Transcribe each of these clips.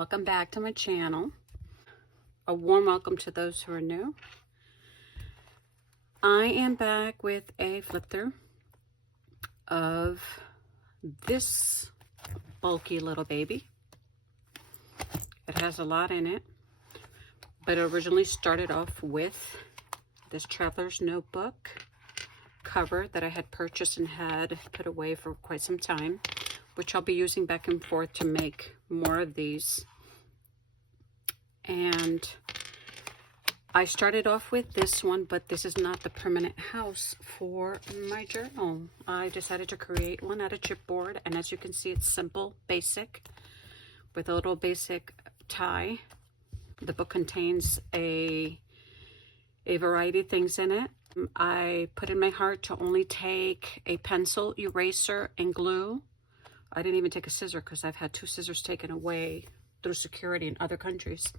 Welcome back to my channel. A warm welcome to those who are new. I am back with a flip through of this bulky little baby. It has a lot in it, but it originally started off with this traveler's notebook cover that I had purchased and had put away for quite some time, which I'll be using back and forth to make more of these. And I started off with this one, but this is not the permanent house for my journal. I decided to create one out of chipboard, and as you can see, it's simple, basic, with a little basic tie. The book contains a variety of things in it. I put in my heart to only take a pencil, eraser, and glue. I didn't even take a scissor because I've had 2 scissors taken away through security in other countries.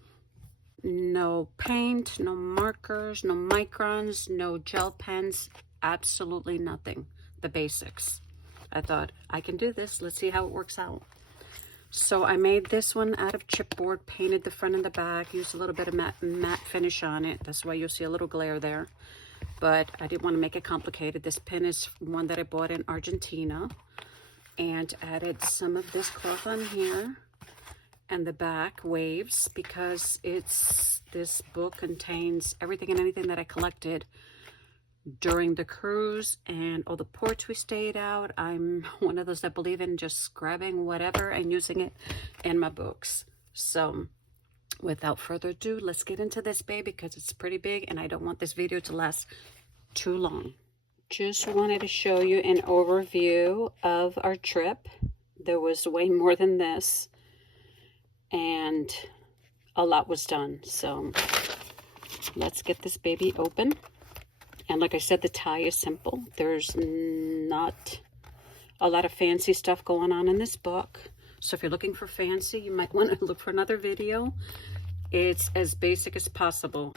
No paint, no markers, no microns, no gel pens, absolutely nothing. The basics. I thought, I can do this. Let's see how it works out. So I made this one out of chipboard, painted the front and the back, used a little bit of matte finish on it. That's why you'll see a little glare there. But I didn't want to make it complicated. This pin is one that I bought in Argentina, and added some of this cloth on here and the back waves, because this book contains everything and anything that I collected during the cruise and all the ports we stayed out. I'm one of those that believe in just grabbing whatever and using it in my books. So without further ado, let's get into this baby because it's pretty big and I don't want this video to last too long. Just wanted to show you an overview of our trip. There was way more than this, and a lot was done. So let's get this baby open. And like I said, the tie is simple. There's not a lot of fancy stuff going on in this book. So if you're looking for fancy, you might want to look for another video. It's as basic as possible.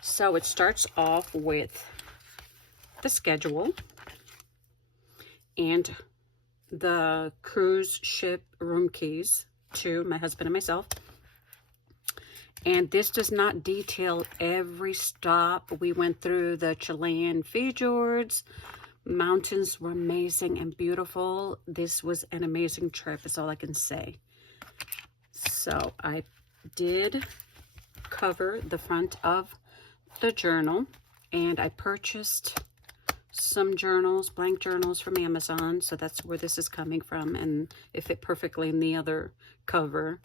So it starts off with the schedule and the cruise ship room keys to my husband and myself. And this does not detail every stop. We went through the Chilean fjords. Mountains were amazing and beautiful. This was an amazing trip, is all I can say. So I did cover the front of the journal, and I purchased some journals, blank journals from Amazon. So that's where this is coming from, and it fit perfectly in the other cover.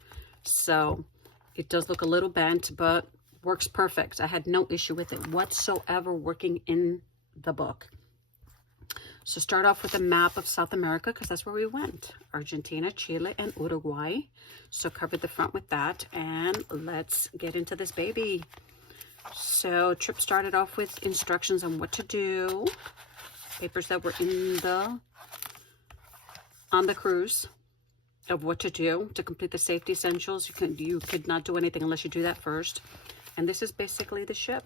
So it does look a little bent, but works perfect. I had no issue with it whatsoever working in the book. So start off with a map of South America, because that's where we went. Argentina, Chile, and Uruguay. So covered the front with that, and let's get into this baby. So trip started off with instructions on what to do. Papers that were on the cruise, of what to do to complete the safety essentials. You could not do anything unless you do that first. And this is basically the ship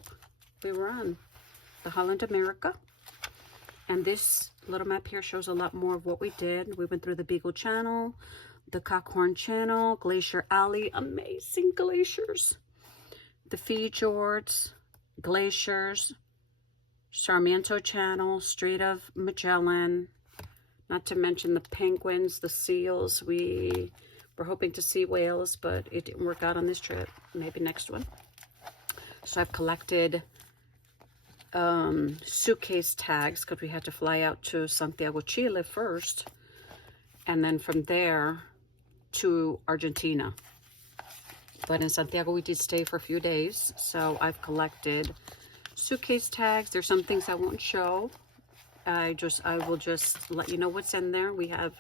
we were on, the Holland America. And this little map here shows a lot more of what we did. We went through the Beagle Channel, the Cockhorn Channel, Glacier Alley, amazing glaciers, the fjords, glaciers, Sarmiento Channel, Strait of Magellan, not to mention the penguins, the seals. We were hoping to see whales, but it didn't work out on this trip. Maybe next one. So I've collected suitcase tags, because we had to fly out to Santiago, Chile first, and then from there to Argentina. But in Santiago we did stay for a few days, so I've collected suitcase tags. There's some things I won't show. I will just let you know what's in there. We have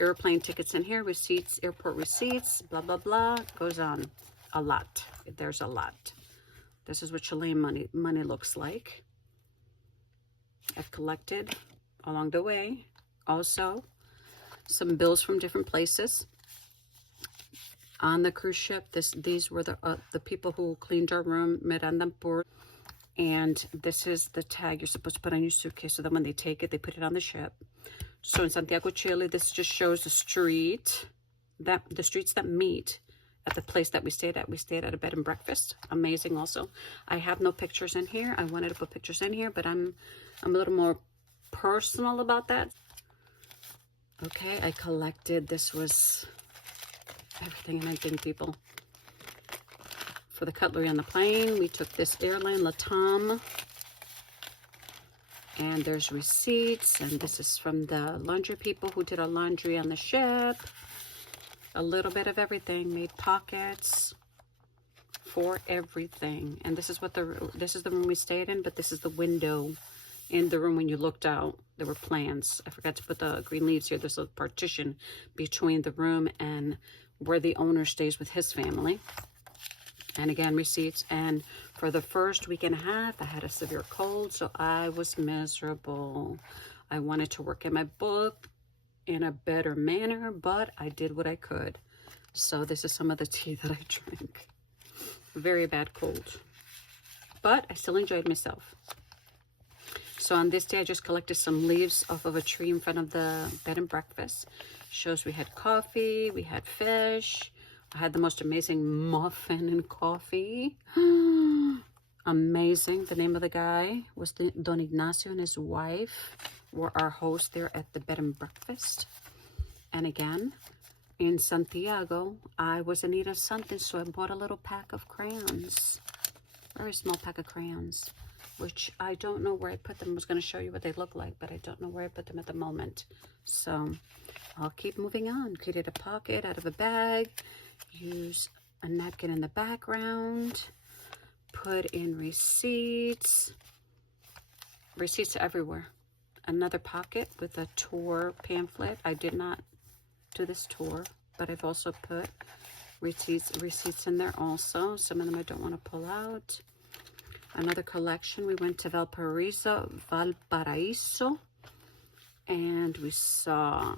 airplane tickets in here, receipts, airport receipts, blah blah blah. Goes on. A lot. There's a lot. This is what Chilean money looks like. I've collected along the way also some bills from different places on the cruise ship. These were the people who cleaned our room, Miranda and Pur. And this is the tag you're supposed to put on your suitcase, so that when they take it, they put it on the ship. So in Santiago, Chile, this just shows the streets that meet at the place that we stayed at. We stayed at a bed and breakfast. Amazing also. I have no pictures in here. I wanted to put pictures in here, but I'm a little more personal about that. Okay, I collected, this was everything and anything, people. For the cutlery on the plane, we took this airline Latam. And there's receipts, and this is from the laundry people who did our laundry on the ship. A little bit of everything, made pockets for everything. And this is what this is the room we stayed in, but this is the window in the room when you looked out. There were plants. I forgot to put the green leaves here. There's a partition between the room and where the owner stays with his family. And again, receipts. And for the first week and a half, I had a severe cold, so I was miserable. I wanted to work in my book in a better manner, but I did what I could. So this is some of the tea that I drank. Very bad cold. But I still enjoyed myself. So on this day, I just collected some leaves off of a tree in front of the bed and breakfast. Shows we had coffee, we had fish. I had the most amazing muffin and coffee. Amazing. The name of the guy was Don Ignacio, and his wife were our hosts there at the bed and breakfast. And again, in Santiago, I was in need of something, so I bought a little pack of crayons. Very small pack of crayons, which I don't know where I put them. I was going to show you what they look like, but I don't know where I put them at the moment. So I'll keep moving on. Created a pocket out of a bag. Use a napkin in the background. Put in receipts. Receipts everywhere. Another pocket with a tour pamphlet. I did not do this tour, but I've also put receipts in there also. Some of them I don't want to pull out. Another collection. We went to Valparaiso, and we saw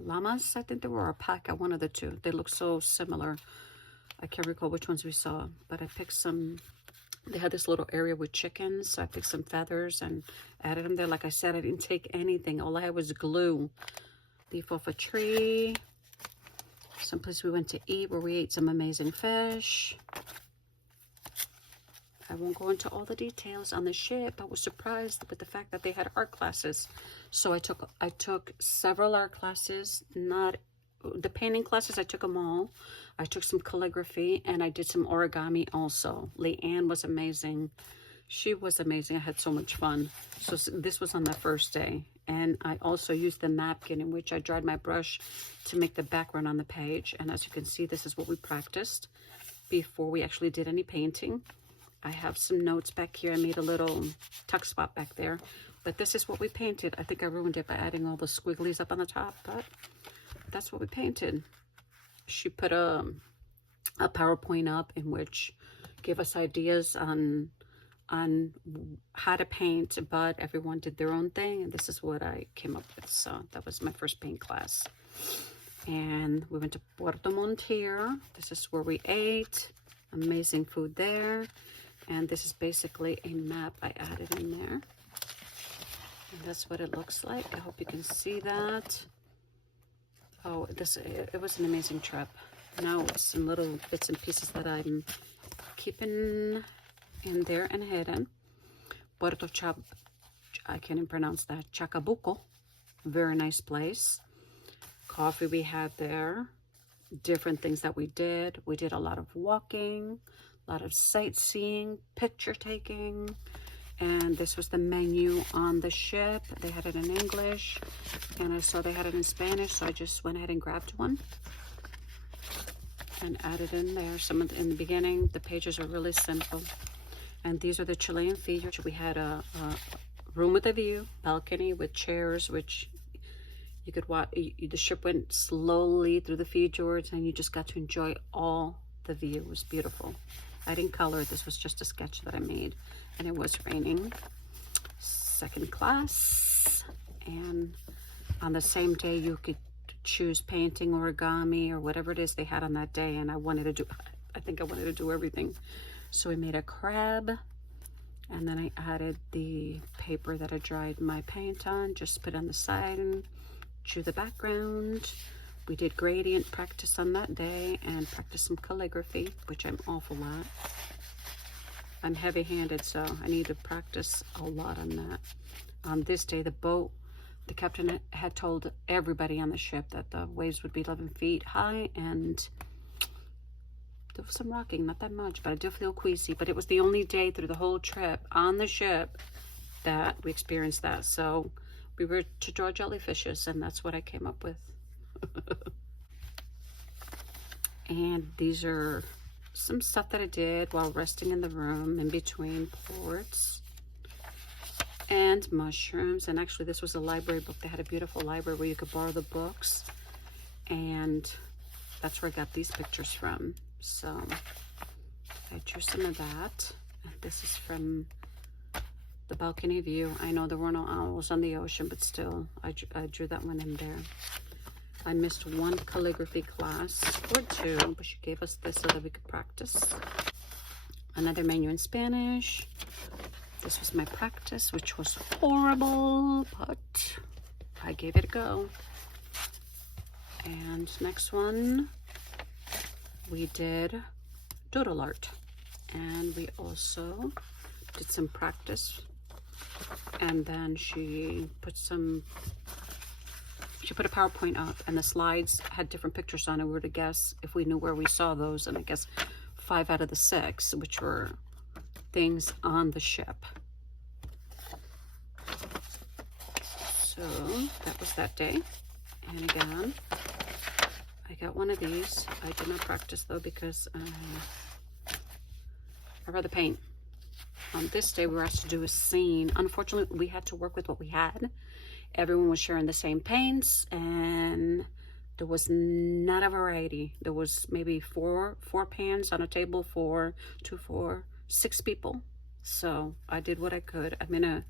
llamas. I think they were, a pack, one of the two. They look so similar. I can't recall which ones we saw, but I picked some. They had this little area with chickens, so I picked some feathers and added them there. Like I said, I didn't take anything. All I had was glue. Leaf off a tree. Someplace we went to eat where we ate some amazing fish. I won't go into all the details. On the ship, I was surprised with the fact that they had art classes. So I took several art classes, not the painting classes. I took them all. I took some calligraphy, and I did some origami also. Leanne was amazing. She was amazing. I had so much fun. So this was on the first day. And I also used the napkin in which I dried my brush to make the background on the page. And as you can see, this is what we practiced before we actually did any painting. I have some notes back here. I made a little tuck spot back there. But this is what we painted. I think I ruined it by adding all the squigglies up on the top, but that's what we painted. She put a PowerPoint up in which gave us ideas on how to paint, but everyone did their own thing, and this is what I came up with. So that was my first paint class. And we went to Puerto Montt here. This is where we ate. Amazing food there. And this is basically a map I added in there. And that's what it looks like. I hope you can see that. Oh, it was an amazing trip. Now some little bits and pieces that I'm keeping in there and hidden. Puerto I can't even pronounce that. Chacabuco. Very nice place. Coffee we had there. Different things that we did. We did a lot of walking, a lot of sightseeing, picture taking. And this was the menu on the ship. They had it in English, and I saw they had it in Spanish, so I just went ahead and grabbed one and added in there. In the beginning, the pages are really simple. And these are the Chilean features. We had a room with a view, balcony with chairs, which you could watch. The ship went slowly through the fjords, and you just got to enjoy all the view. It was beautiful. I didn't color it. This was just a sketch that I made, and it was raining. Second class, and on the same day you could choose painting, origami, or whatever it is they had on that day. And I think I wanted to do everything. So we made a crab, and then I added the paper that I dried my paint on, just put on the side and drew the background. We did gradient practice on that day and practiced some calligraphy, which I'm awful at. I'm heavy-handed, so I need to practice a lot on that. On this day, the captain had told everybody on the ship that the waves would be 11 feet high, and there was some rocking, not that much, but I did feel queasy. But it was the only day through the whole trip on the ship that we experienced that. So we were to draw jellyfishes, and that's what I came up with. And these are some stuff that I did while resting in the room in between ports. And mushrooms. And actually this was a library book. They had a beautiful library where you could borrow the books, and that's where I got these pictures from. So I drew some of that. This is from the balcony view. I know there were no owls on the ocean, but still I drew that one in there. I missed one calligraphy class or two, but she gave us this so that we could practice. Another menu in Spanish. This was my practice, which was horrible, but I gave it a go. And next one, we did doodle art. And we also did some practice. And then she put a PowerPoint up, and the slides had different pictures on it. We were to guess if we knew where we saw those, and I guess 5 out of the 6, which were things on the ship. So that was that day. And again, I got one of these. I did not practice though because I'd rather paint. On this day, we were asked to do a scene. Unfortunately, we had to work with what we had. Everyone was sharing the same paints, and there was not a variety. There was maybe four pans on a table for 6 people. So I did what I could. I'm gonna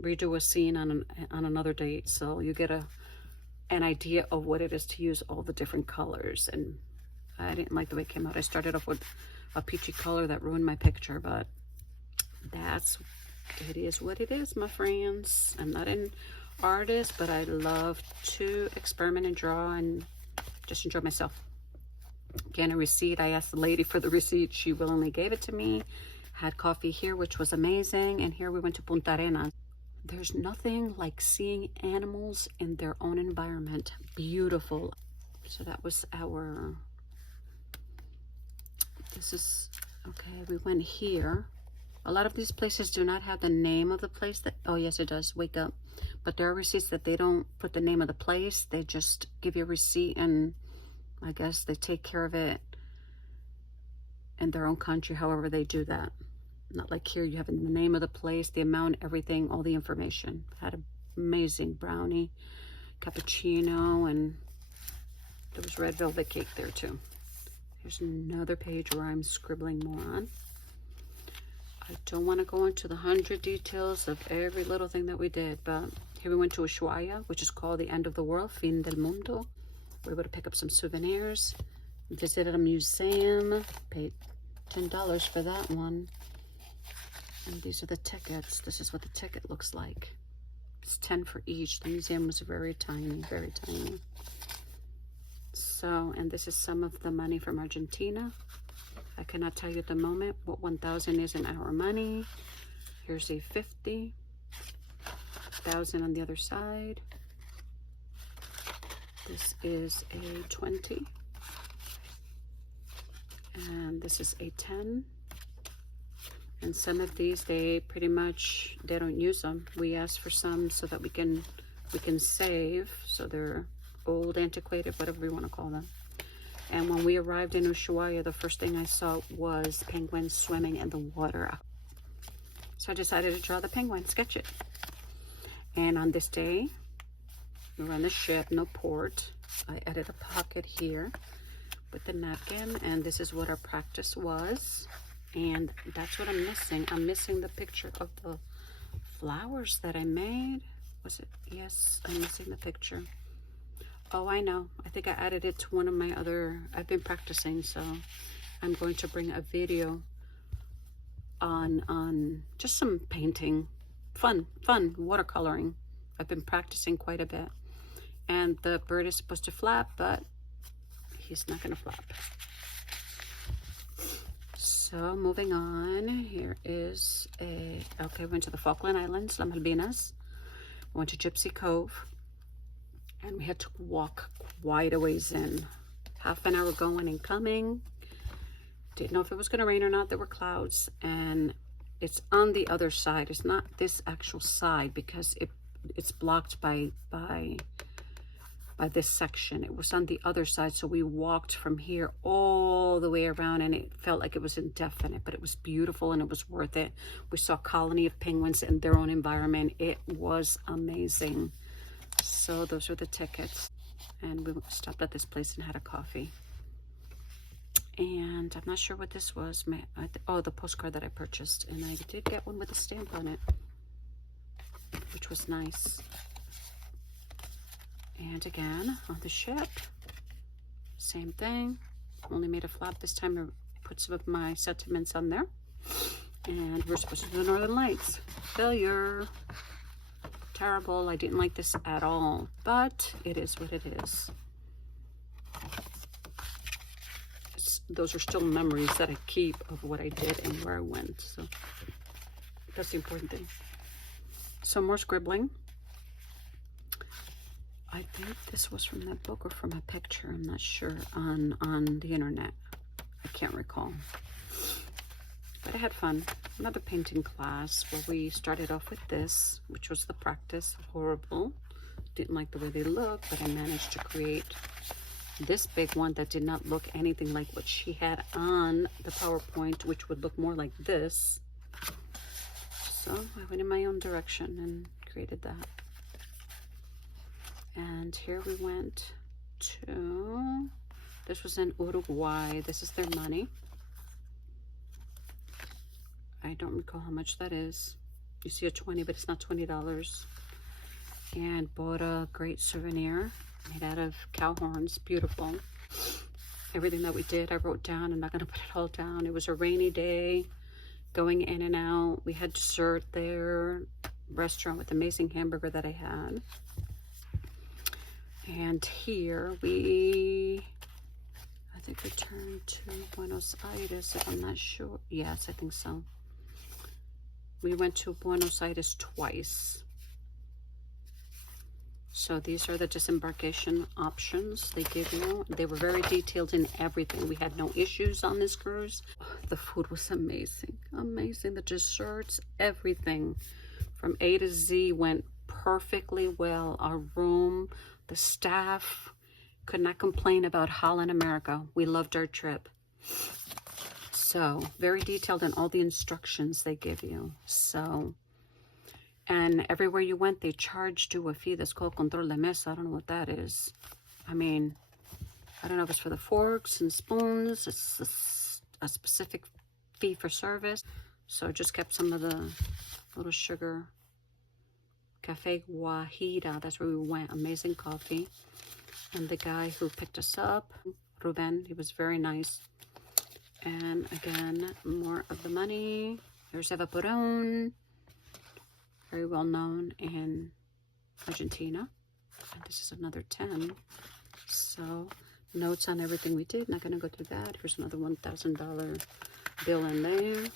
redo a scene on another date, so you get an idea of what it is to use all the different colors. And I didn't like the way it came out. I started off with a peachy color that ruined my picture, but it is what it is, my friends. I'm not an artist, but I love to experiment and draw and just enjoy myself. Again, a receipt. I asked the lady for the receipt. She willingly gave it to me. Had coffee here, which was amazing. And here we went to Punta Arenas. There's nothing like seeing animals in their own environment. Beautiful. So that was okay, we went here. A lot of these places do not have the name of the place oh yes it does, Wake Up. But there are receipts that they don't put the name of the place. They just give you a receipt, and I guess they take care of it in their own country, however they do that. Not like here, you have the name of the place, the amount, everything, all the information. Had an amazing brownie, cappuccino, and there was red velvet cake there too. Here's another page where I'm scribbling more on. I don't want to go into the 100 details of every little thing that we did, but here we went to Ushuaia, which is called the End of the World, Fin del Mundo. We were able to pick up some souvenirs, visited a museum, paid $10 for that one. And these are the tickets. This is what the ticket looks like. It's 10 for each. The museum was very tiny, very tiny. So, and this is some of the money from Argentina. I cannot tell you at the moment what 1,000 is in our money. Here's a 50. 1,000 on the other side. This is a 20. And this is a 10. And some of these, they don't use them. We asked for some so that we can save. So they're old, antiquated, whatever we want to call them. And when we arrived in Ushuaia, the first thing I saw was penguins swimming in the water. So I decided to draw the penguin, sketch it. And on this day, we were on the ship, no port. I added a pocket here with the napkin, and this is what our practice was. And that's what I'm missing. I'm missing the picture of the flowers that I made. Was it? Yes, I'm missing the picture. Oh, I know. I think I added it to one of my other... I've been practicing, so I'm going to bring a video on just some painting. Fun watercoloring. I've been practicing quite a bit. And the bird is supposed to flap, but he's not gonna flop. So moving on, here is okay, went to the Falkland Islands, Las Malvinas, went to Gypsy Cove, and we had to walk quite a ways in. Half an hour going and coming. Didn't know if it was gonna rain or not. There were clouds, and it's on the other side. It's not this actual side because it's blocked by this section. It was on the other side, so we walked from here all the way around, and it felt like it was indefinite, but it was beautiful and it was worth it. We saw a colony of penguins in their own environment. It was amazing. So those are the tickets, and we stopped at this place and had a coffee. And I'm not sure what this was. Oh, the postcard that I purchased, and I did get one with a stamp on it, which was nice. And again, on the ship, same thing. Only made a flap this time. I put some of my sentiments on there. And we're supposed to do the Northern Lights. Failure. Terrible. I didn't like this at all. But it is what it is. Those are still memories that I keep of what I did and where I went. So that's the important thing. Some more scribbling. I think this was from that book or from a picture, I'm not sure, on the internet. I can't recall. But I had fun. Another painting class where we started off with this, which was the practice. Horrible. Didn't like the way they looked, but I managed to create this big one that did not look anything like what she had on the PowerPoint, which would look more like this. So I went in my own direction and created that. And here we went to, this was in Uruguay. This is their money. I don't recall how much that is. You see a 20, but it's not $20. And bought a great souvenir made out of cow horns. Beautiful. Everything that we did, I wrote down. I'm not going to put it all down. It was a rainy day, going in and out. We had dessert there. Restaurant with amazing hamburger that I had. And here I think we turned to Buenos Aires, if I'm not sure. Yes, I think so. We went to Buenos Aires twice. So these are the disembarkation options they give you. They were very detailed in everything. We had no issues on this cruise. The food was amazing. Amazing. The desserts, everything from A to Z went perfectly well. Our room, the staff, could not complain about Holland, America. We loved our trip. So very detailed in all the instructions they give you. So, and everywhere you went, they charged you a fee that's called control de mesa. I don't know what that is. I mean, I don't know if it's for the forks and spoons. It's a specific fee for service. So I just kept some of the little sugar. Cafe Guajira, that's where we went. Amazing coffee. And the guy who picked us up, Ruben, he was very nice. And again, more of the money. Here's Eva Perón, very well known in Argentina. And this is another 10. So notes on everything we did. Not going to go through that. Here's another $1,000 bill in there.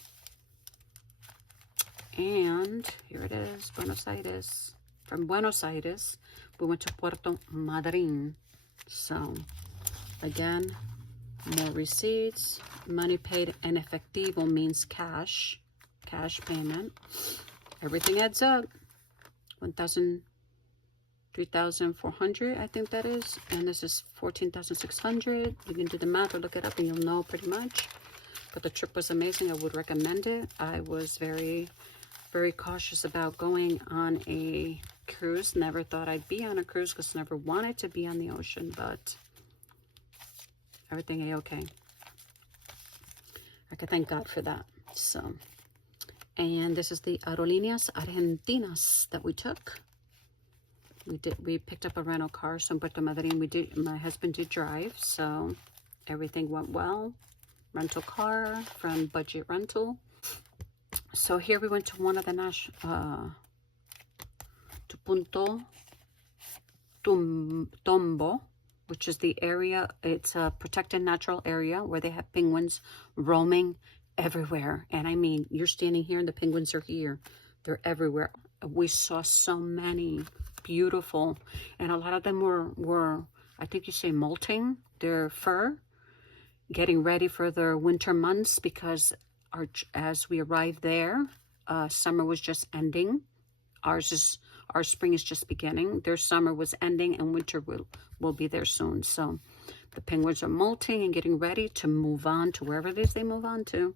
And here it is, Buenos Aires. From Buenos Aires, we went to Puerto Madryn. So, again, more receipts. Money paid en efectivo means cash payment. Everything adds up. 3,400, I think that is. And this is 14,600. You can do the math or look it up and you'll know pretty much. But the trip was amazing. I would recommend it. I was very cautious about going on a cruise. Never thought I'd be on a cruise because never wanted to be on the ocean, but everything a-okay. I could thank God for that. So, and this is the Aerolíneas Argentinas that we took. We picked up a rental car. So in Puerto Madryn, my husband did drive, so everything went well. Rental car from Budget Rental. So here we went to one of the to Punto Tombo, which is the area. It's a protected natural area where they have penguins roaming everywhere. And I mean, you're standing here and the penguins are here. They're everywhere. We saw so many beautiful, and a lot of them were I think you say molting their fur, getting ready for their winter months, because as we arrived there, summer was just ending. Our spring is just beginning. Their summer was ending and winter will be there soon. So the penguins are molting and getting ready to move on to wherever it is they move on to.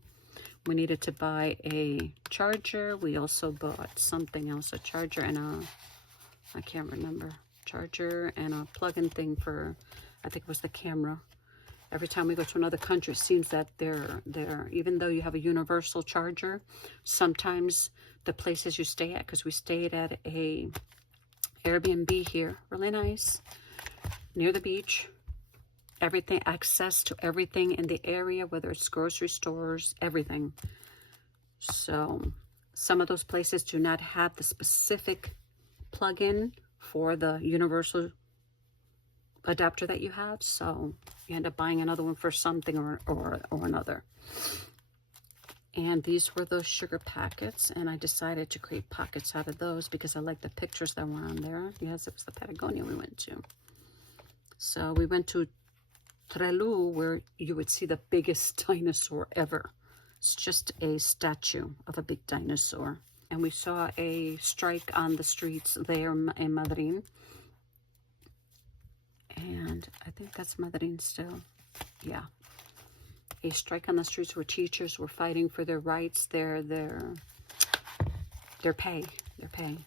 We needed to buy a charger. We also bought something else, a charger and I can't remember, charger and a plug-in thing for, I think it was the camera. Every time we go to another country, it seems that they're even though you have a universal charger, sometimes the places you stay at, because we stayed at a Airbnb here, really nice, near the beach, everything, access to everything in the area, whether it's grocery stores, everything. So some of those places do not have the specific plug-in for the universal adapter that you have, so you end up buying another one for something or another. And these were those sugar packets, and I decided to create pockets out of those because I like the pictures that were on there. Yes, it was the Patagonia we went to. So we went to Trelu, where you would see the biggest dinosaur ever. It's just a statue of a big dinosaur. And we saw a strike on the streets there in Madrid. And I think that's Madrid still. Yeah. A strike on the streets where teachers were fighting for their rights, their pay.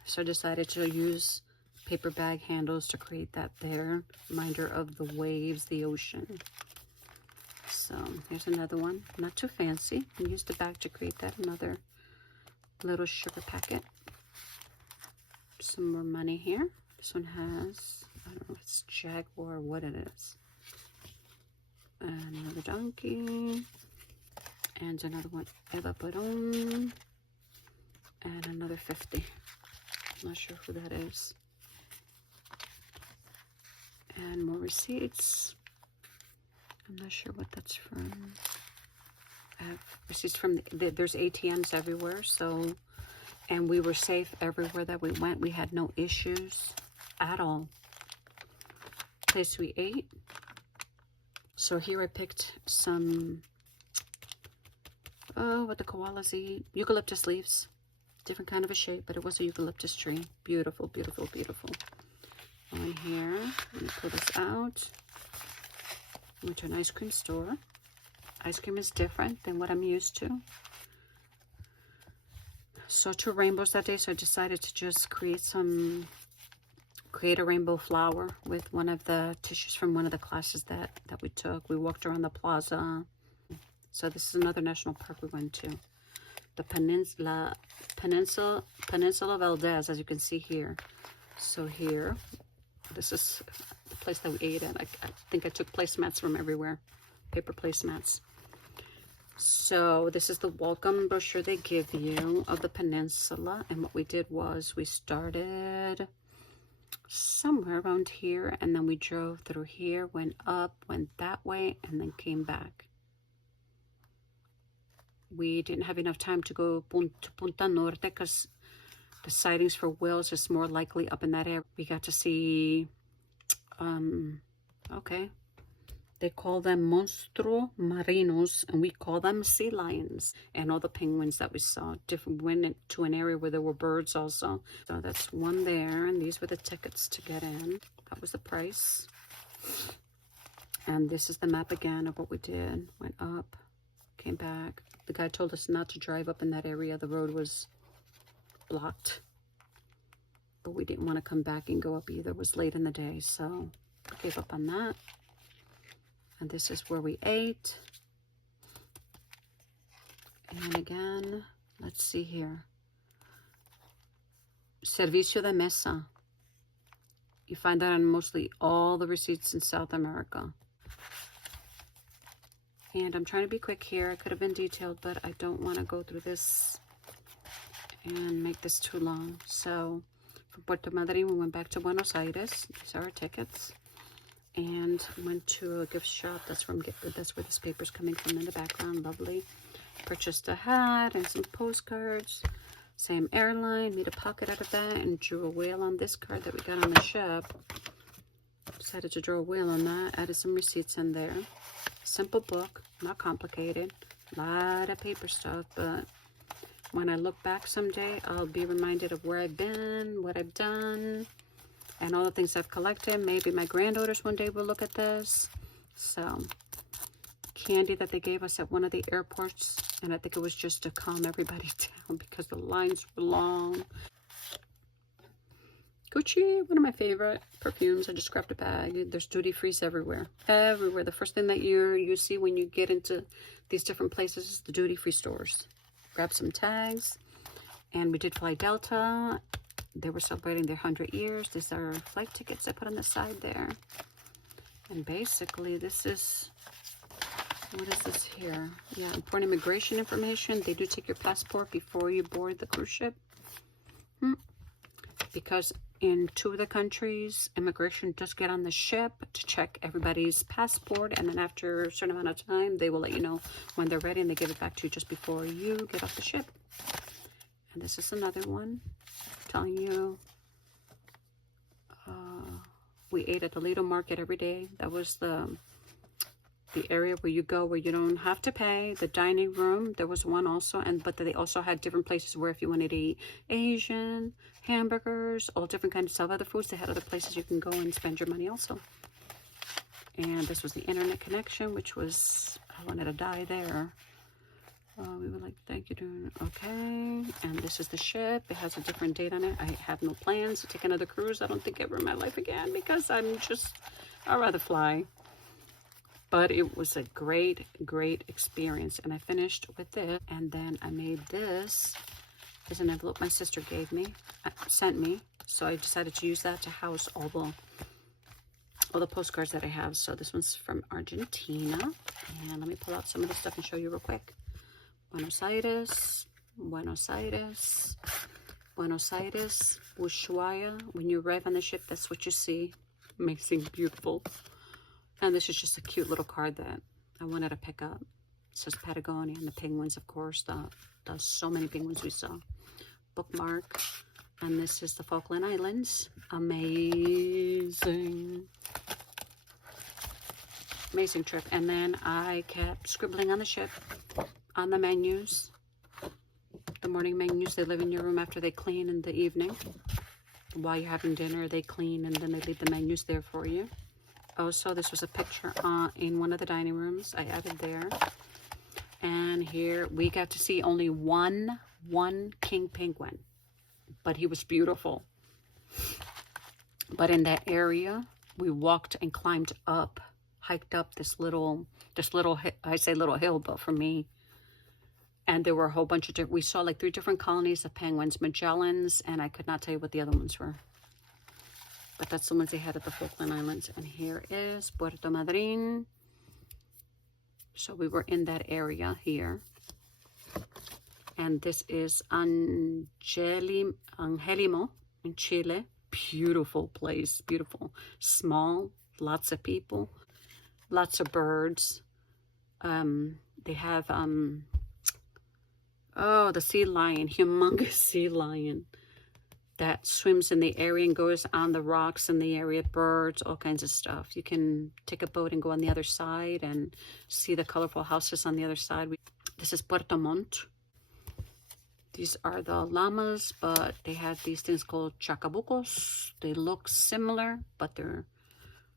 So I decided to use paper bag handles to create that there. Reminder of the waves, the ocean. So here's another one. Not too fancy. I used the bag to create that. Another little sugar packet. Some more money here. This one has, I don't know if it's Jaguar or what it is. Another donkey. And another one, Eva Perón. And another 50. I'm not sure who that is. And more receipts. I'm not sure what that's from. I have receipts from, there's ATMs everywhere, so, and we were safe everywhere that we went. We had no issues at all. Place we ate. So here I picked some, what the koalas eat. Eucalyptus leaves. Different kind of a shape, but it was a eucalyptus tree. Beautiful, beautiful, beautiful. And here, let me pull this out. Went to an ice cream store. Ice cream is different than what I'm used to. Saw two rainbows that day, so I decided to just create a rainbow flower with one of the tissues from one of the classes that we took. We walked around the plaza. So this is another national park we went to. The Peninsula Valdez, as you can see here. So here, this is the place that we ate at. I think I took placemats from everywhere. Paper placemats. So this is the welcome brochure they give you of the peninsula. And what we did was we started somewhere around here, and then we drove through here, went up, went that way, and then came back. We didn't have enough time to go to Punta Norte because the sightings for whales is more likely up in that area. We got to see, okay, they call them monstruos marinos, and we call them sea lions. And all the penguins that we saw, different, went to an area where there were birds also. So that's one there, and these were the tickets to get in. That was the price. And this is the map again of what we did. Went up, came back. The guy told us not to drive up in that area. The road was blocked. But we didn't want to come back and go up either. It was late in the day, so I gave up on that. And this is where we ate. And again, let's see here. Servicio de mesa. You find that on mostly all the receipts in South America. And I'm trying to be quick here. I could have been detailed, but I don't want to go through this and make this too long. So from Puerto Madryn, we went back to Buenos Aires. These are our tickets. and went to a gift shop. That's where this paper's coming from in the background. Lovely. Purchased a hat and some postcards. Same airline. Made a pocket out of that and drew a whale on this card that we got on the ship. Decided to draw a whale on that. Added some receipts in there. Simple book, not complicated. A lot of paper stuff, but when I look back someday, I'll be reminded of where I've been, what I've done, and all the things I've collected. Maybe my granddaughters one day will look at this. So, candy that they gave us at one of the airports, and I think it was just to calm everybody down because the lines were long. Gucci, one of my favorite perfumes. I just grabbed a bag. There's duty-frees everywhere. Everywhere. The first thing that you see when you get into these different places is the duty-free stores. Grab some tags. And we did fly Delta. They were celebrating their 100 years. These are flight tickets I put on the side there. And basically, this is... What is this here? Yeah, important immigration information. They do take your passport before you board the cruise ship. Because in 2 of the countries, immigration does get on the ship to check everybody's passport, and then after a certain amount of time, they will let you know when they're ready, and they give it back to you just before you get off the ship. And this is another one telling you we ate at the Lido Market every day. That was the area where you go where you don't have to pay. The dining room, there was one also, but they also had different places where if you wanted to eat Asian, hamburgers, all different kinds of stuff, other foods, they had other places you can go and spend your money also. And this was the internet connection, which was, I wanted to die there. We would like to thank you. Okay, and this is the ship. It has a different date on it. I have no plans to take another cruise. I don't think ever in my life again, because I'd rather fly. But it was a great, great experience. And I finished with this. And then I made this as an envelope my sister gave me, sent me. So I decided to use that to house all the postcards that I have. So this one's from Argentina. And let me pull out some of the stuff and show you real quick. Buenos Aires, Buenos Aires, Buenos Aires, Ushuaia. When you arrive on the ship, that's what you see. Amazing, beautiful. And this is just a cute little card that I wanted to pick up. It says Patagonia and the penguins, of course. The so many penguins we saw. Bookmark. And this is the Falkland Islands. Amazing. Amazing trip. And then I kept scribbling on the ship, on the menus. The morning menus, they live in your room after they clean in the evening. While you're having dinner, they clean and then they leave the menus there for you. Also, this was a picture in one of the dining rooms I added there. And here we got to see only one king penguin, but he was beautiful. But in that area, we walked and climbed up, hiked up this little, I say little hill, but for me. And there were a whole bunch of different, we saw like 3 different colonies of penguins, Magellans, and I could not tell you what the other ones were. But that's the ones they had at the Falkland Islands. And here is Puerto Madryn. So we were in that area here. And this is Angelimo in Chile. Beautiful place, beautiful. Small, lots of people, lots of birds. They have, the sea lion, humongous sea lion that swims in the area and goes on the rocks in the area, birds, all kinds of stuff. You can take a boat and go on the other side and see the colorful houses on the other side. This is Puerto Montt. These are the llamas, but they have these things called chacabucos. They look similar, but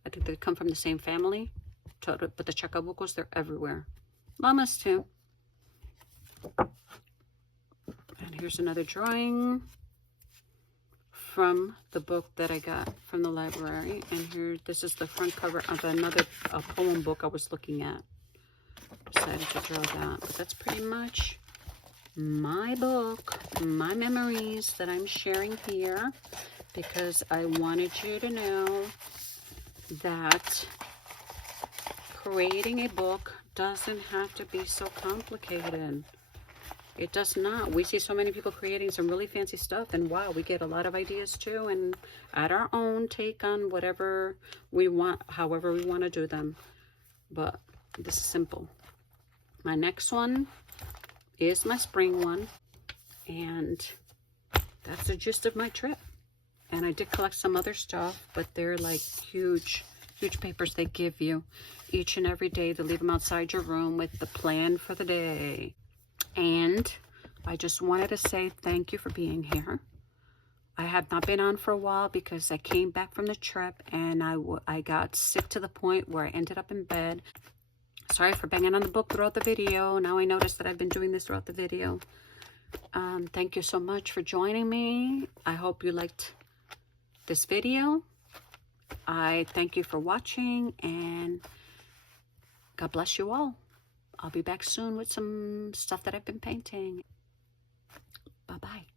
I think they come from the same family. But the chacabucos, they're everywhere. Llamas too. And here's another drawing from the book that I got from the library. And here, this is the front cover of another poem book I was looking at. Decided to draw that. But that's pretty much my book, my memories that I'm sharing here, because I wanted you to know that creating a book doesn't have to be so complicated. It does not. We see so many people creating some really fancy stuff, and wow, we get a lot of ideas too, and add our own take on whatever we want, however we want to do them. But this is simple. My next one is my spring one, and that's the gist of my trip. And I did collect some other stuff, but they're like huge papers they give you each and every day to leave them outside your room with the plan for the day. And I just wanted to say thank you for being here. I have not been on for a while because I came back from the trip and I got sick to the point where I ended up in bed. Sorry for banging on the book throughout the video. Now I noticed that I've been doing this throughout the video. Thank you so much for joining me. I hope you liked this video. I thank you for watching, and God bless you all. I'll be back soon with some stuff that I've been painting. Bye-bye.